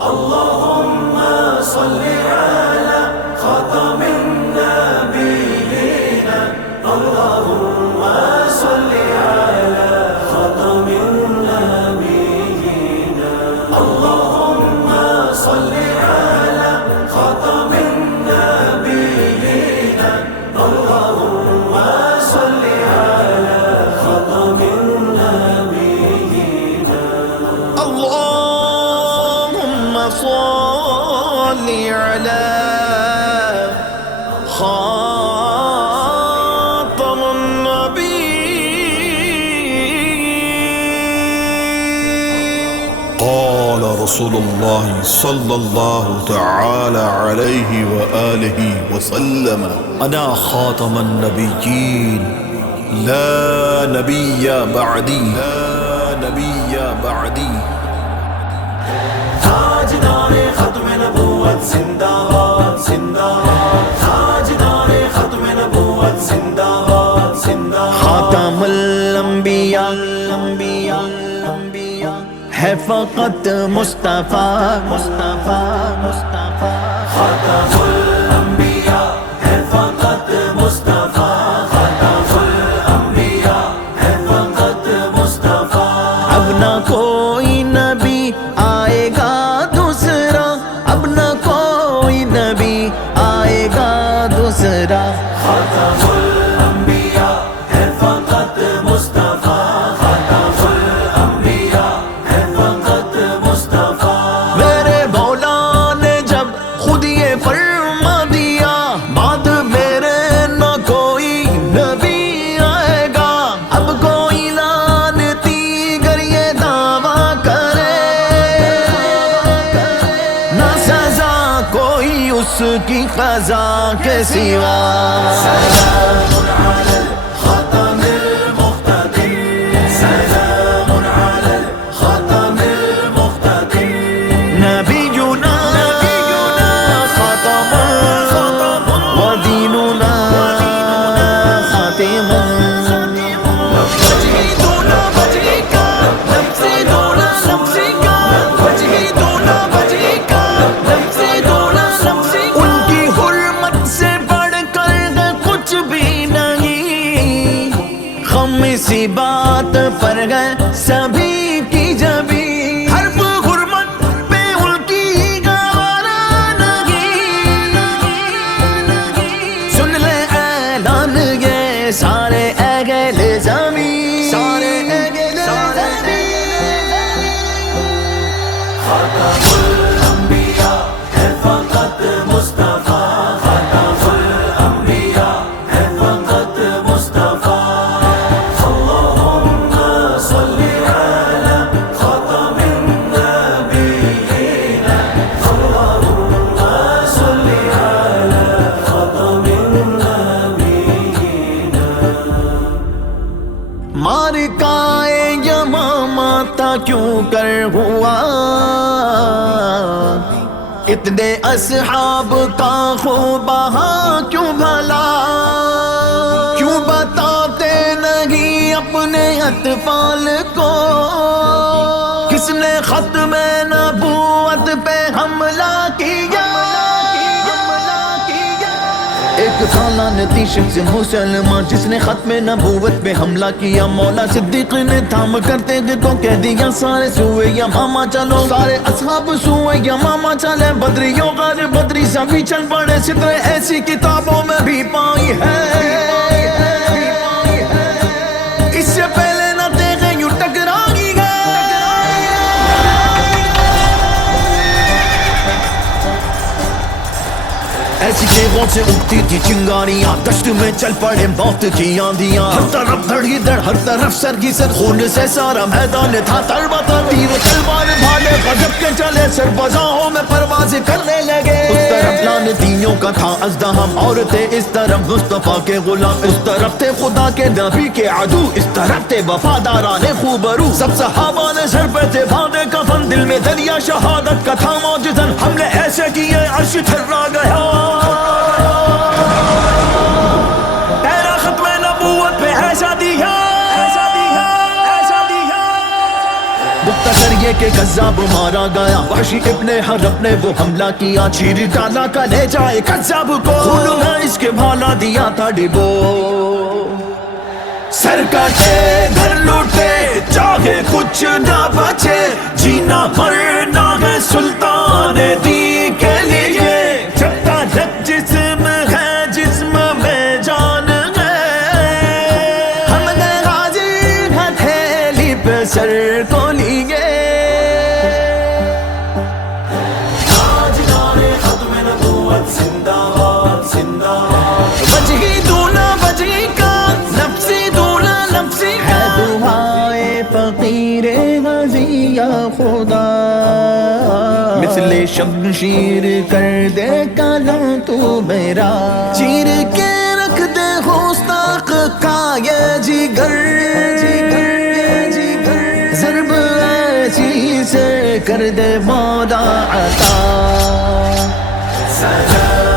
اللهم صل على خاتم النبيين. اللهم صل على خاتم النبيين. اللهم صل على خاتم النبيين. اللهم صل على خاتم النبيين. اللهم صل على خاتم النبيين. قال رسول الله صلى الله تعالى عليه وآله وسلم: أنا خاتم النبيين لا نبي بعدي لا نبي بعدي. تاجدار ختم نبوت زندہ باد زندہ باد. تاجدار ختم نبوت زندہ باد زندہ باد. خاتم الانبیاء ہے فقط مصطفیٰ خاتم الانبیاء ہے فقط مصطفیٰ. خاتم الانبیاء ہے فقط مصطفیٰ. اب نہ کوئی نبی آئے گا دوسرا، اب نہ کوئی نبی آئے گا دوسرا. خاتم الانبیاء ہے فقط مصطفیٰ. خاتم الانبیاء ہے فقط مصطفیٰ. میرے مولا نے جب خود یہ فرما دیا، بعد میرے نہ کوئی نبی آئے گا. اب کوئی لعنتی گر یہ دعویٰ کرے، نہ سزا کوئی اس کی قضا کے سوا. سلام على الخاتم المقتدي. سلام على الخاتم المقتدي. نبينا خاتم وديننا خاتم. وجهي دون وجهك نفسي دون نفسك. وجهي دون وجهك نفسي دون نفسك. ان کی حرمت سے بڑھ کر کچھ بھی نہیں، ہم اسی بات پر گئے سبھی کی جبھی. حرف حرمت پہ ان کی گوارا نہیں. سن لے اعلان یہ سارے اہل زمین، سارے اہل زمین. خاتم الانبیاء ہے فقط مصطفیٰ. خاتم الانبیاء ہے فقط مصطفیٰ. اللهم صل على خاتم النبيين. اللهم صل على خاتم النبيين. مارکائے یمامہ تا کیوں کر ہوا، اتنے اصحاب کا خوب بہا کیوں بھلا. کیوں بتاتے نہیں اپنے اطفال کو، کس نے ختم نبوت پہ حملہ کیا. ایک تھا لعنتی شخص مسلمان جس نے ختم نبوت پہ حملہ کیا. مولا صدیق نے تھام کر تیغ کو کہہ دیا سارے سوئے یمامہ چلو. سارے اصحاب سوئے یمامہ چلے. بدریوں غیر بدری سبھی چل پڑے. سترے ایسی کتابوں میں بھی پائی ہے، اس سے پہلے نہ تیغیں یوں ٹکرائی گئے. ایسی تیغوں سے اٹھتی تھی چنگاریاں، دشت میں چل پڑے موت کی آندیاں. ہر طرف دھڑ ہی دھڑ، ہر طرف سر کی سر، خون سے سارا میدان تھا تر بتر. تیر و تلوار بھالے غضب کے چلے، سربازاؤں میں پرواز کرنے لگے. اس طرف لعنتیوں کا تھا ازدحام، عورتیں اس طرف مصطفیٰ کے غلام. اس طرف تھے خدا کے نبی کے عدو، اس طرف تھے وفاداران خوبرو. سب صحابہ نے سر پہ تھے باندھے کفن، دل میں دریا شہادت کا تھا موجزن. ہم نے ایسے کیے عرش تھرا گیا. تیرا ختم نبوت پہ ایسا دیا. مختصر یہ کہ کذاب مارا گیا، وحشی ابن حرب نے وہ حملہ کیا، چیر ڈالا کا لے جائے کذاب کو، خون ہے اس کے بھالا دیا تھا ڈبو، سر کاٹے گھر لوٹے چاہے کچھ نہ بچے، جینا مرنا ہے سلطان دین کے لیے، جب تک جسم ہے جسم میں جان ہے، ہم نے غازی ہتھیلی پہ سر کو لیے، تاجدار ختم نبوت زندہ باد زندہ باد، وجہی دولا وجہی کا نفسی دولا نفسی کا، دعائے فقیر غازی یا خدا، مثل شمشیر کر دے کالا تو میرا، چیر کے رکھ دے گستاخ کا یہ جگر، ضرب ایسی سے کر دے مولا عطا، سجا